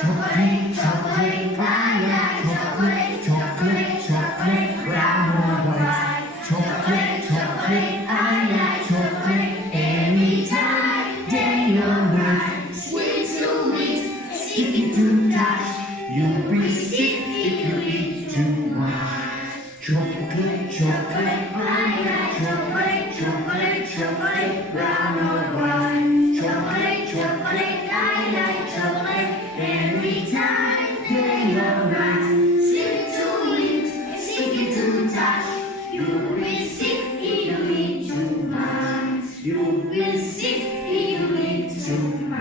Chocolate, chocolate, vanilla, chocolate, chocolate, chocolate, brown or white. Chocolate, chocolate, I like chocolate anytime, day or night. Sweet to eat, sticky to touch. You'll be sick if you eat too much. Chocolate, chocolate, I like chocolate, chocolate, chocolate, brown or white. Chocolate, chocolate, I like chocolate anytime, day or night. Sweet to eat, sticky to touch. You'll be sick if you eat too much. You'll be sick if you eat too much.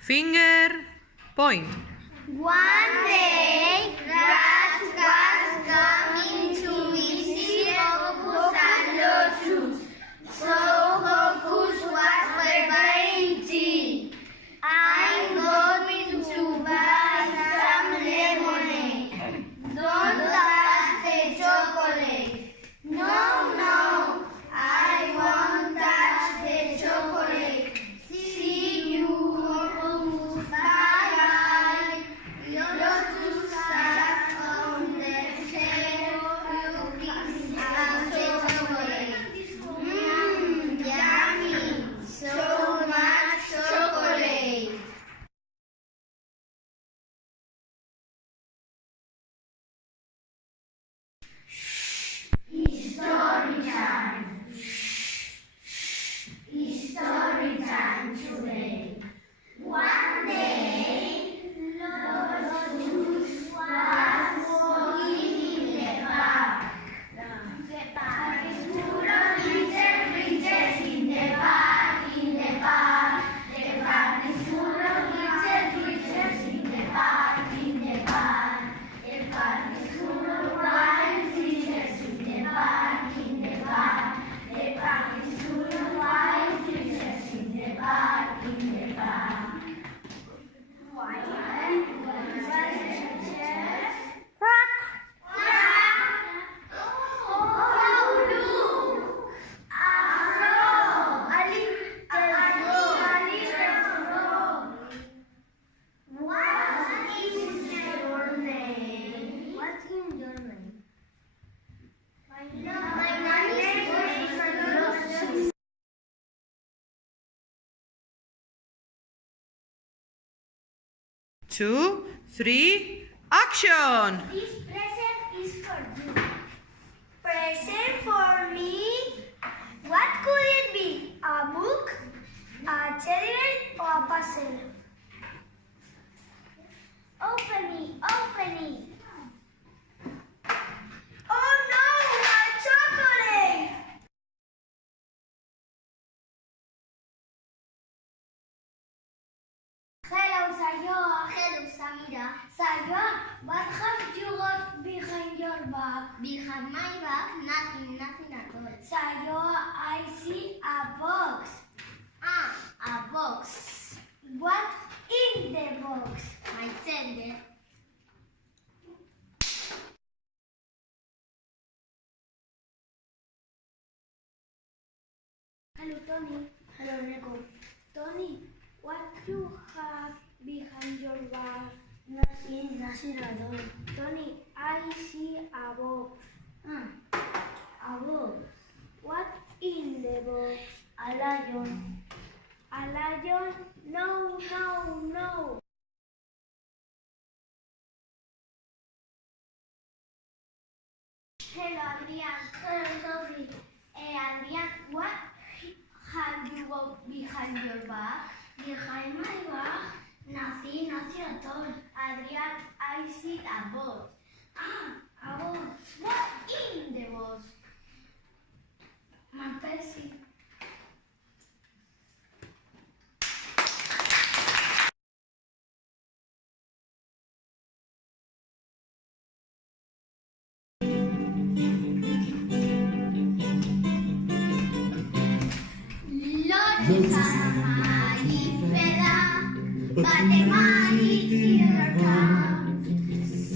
Finger point. One day, rats was coming to visit Hocus and Lotus. So Hocus was preparing tea. I'm going to buy some lemonade. Don't touch the chocolate. No, no, I won't touch the chocolate. See you, Hocus. Bye-bye. Lotus sat on the chair, looking at the chocolate. Yummy! So much chocolate. Story time. Story time today. One day, Lotus was walking in the park. The park is full of little creatures in the park, in the park. The park is full of little creatures in the park, in the park. The park is full of wild creatures in the park, in the park. The park is full of wild creatures in the park, in the park. Two, three, action! This present is for you. Present for me? What could it be? A book? A teddy bear or a puzzle? Open it. Sayo. Hello, Samira. Sayo, what have you got behind your back? Behind my back, nothing at all. Sayo, I see a box. A box. What in the box? My tender. Hello, Tony. Hello, Nico. Tony, what you have behind your back? Nothing at all. Tony, I see a box. A box. What in the box? A lion. A lion? No. Hello, Adrian. Hello, Sophie. Adrian, what have you got behind your back? Behind my back? Nothing at all. Adrian, I see a box. A box. What in the box? My pencil. Matematics here comes.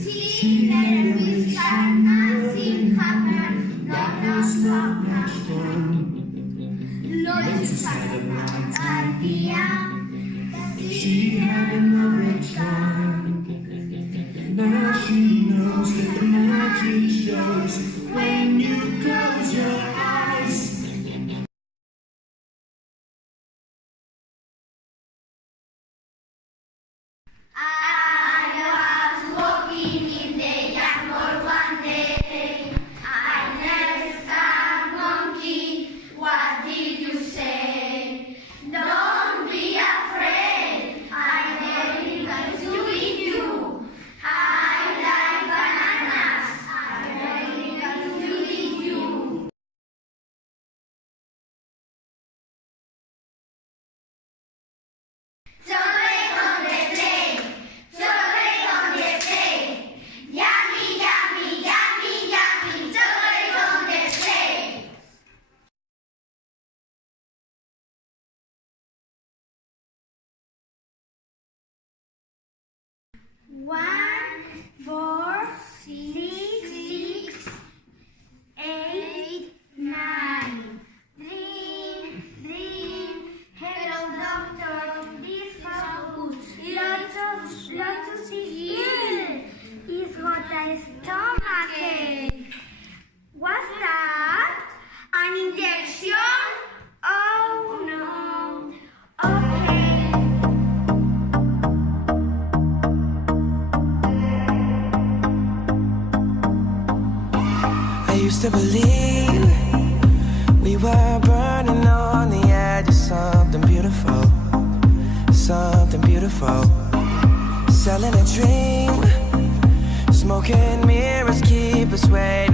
See there we start, nothing happen, not fun. Lotus had a bright idea. She had an orange gun. Now she knows that the magic shows when you close your eyes. One, 4, 6, 8, 9. Drink. Hello, doctor. This focus. Lotus is ill. He's got a stomachache. What's that? An injection? Oh no. Okay. I used to believe we were burning on the edge of something beautiful, something beautiful. Selling a dream, smoking mirrors keep us waiting.